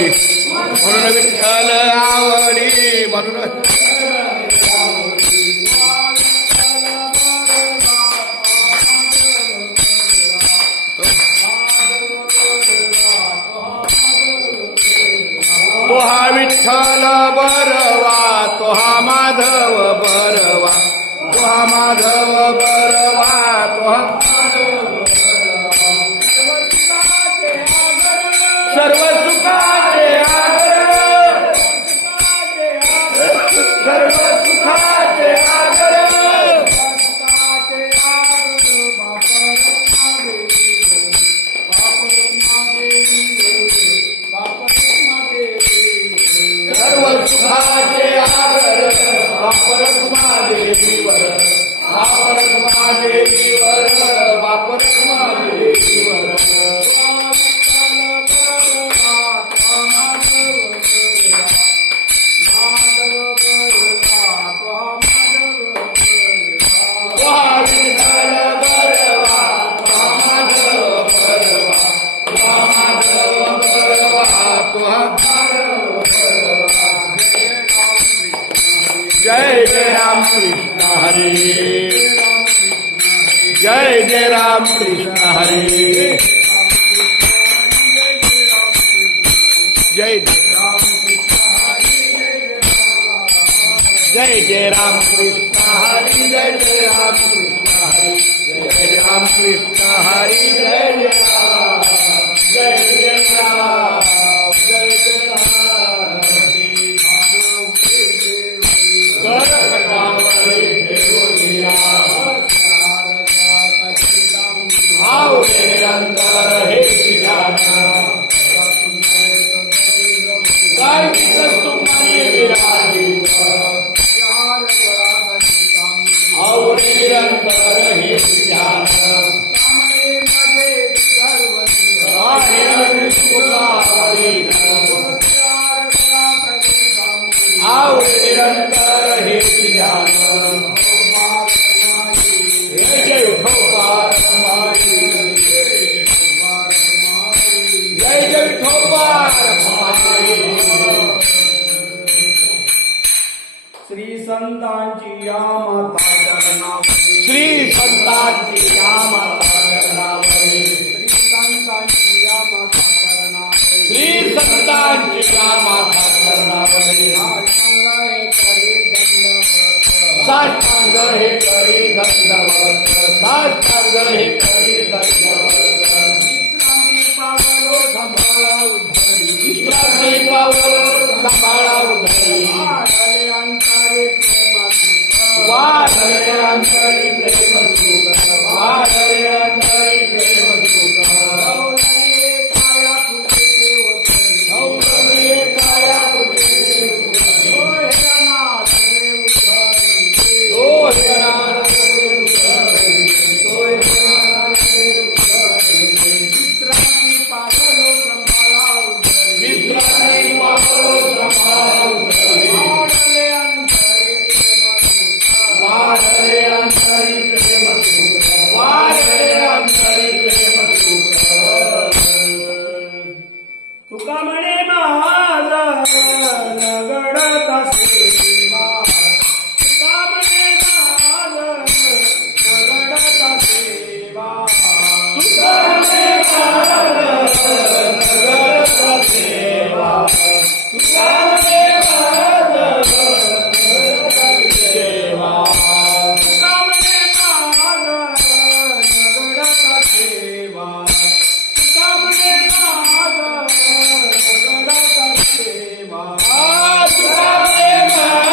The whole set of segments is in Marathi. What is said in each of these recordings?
म्हणून विठ्ठल आवडी म्हणून तो हा विठ्ठल बरवा तो हा माधव बरवा तो हा माधव बरवा तो हा सर्व सुखाचे आगर सर्व सुखाचे आगर सर्व सुखाचे आगर बापर देवीवर बापर देवीवर बापर देवीवर जय जय राम कृष्ण हरे जय जय राम कृष्ण हरे जय जय जय राम कृष्ण हरि जय जय राम कृष्ण हरि जय राम कृष्ण हरि जय जय राम जय जय राम जय जय राम निरंतर हे निरंतर हे निरंतर हे जय विठोबा जय जय विठोबा श्री संतांची या माता चरणावरी श्री संतांची या माता चरणावरी श्री संतांची या माता चरणावरी श्री संतांची या माता चरणावरी साष्टांग हे करी दंडवत साष्टांग हे करी दंडवत विश्रांती पावलो सांभाळा उधरी विश्रांती पावलो सांभाळा उधरी वाढले अंतरी प्रेम सुख वाढले अंतरी प्रेम सुख औरंगे काया तुझे तुका म्हणे माझा नगडता सेवा तुका म्हणे माझा नगडता सेवा तुका म्हणे माझा नगडता सेवा तुका म्हणे माझा नगडता सेवा तुका म्हणे माझा नगडता सेवा तुका म्हणे माझा नगडता सेवा तुका म्हणे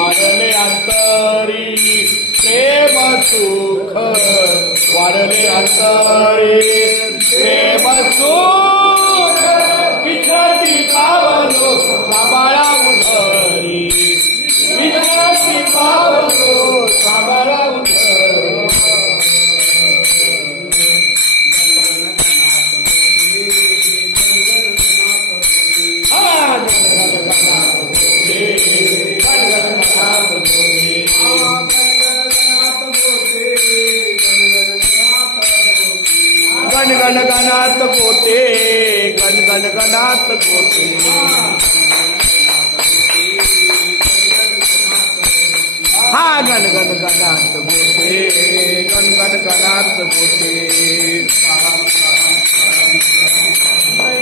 वाढले अंतरी प्रेम सुख वाढले अंतरी प्रेम सुख विश्रांती पावलो सांभाळा उधरी विश्रांती पावलो सांभाळा उधरी गण गण गणात गोते गण गण गणात गोते हा गण गण गणात गोते गण गण गणात गोते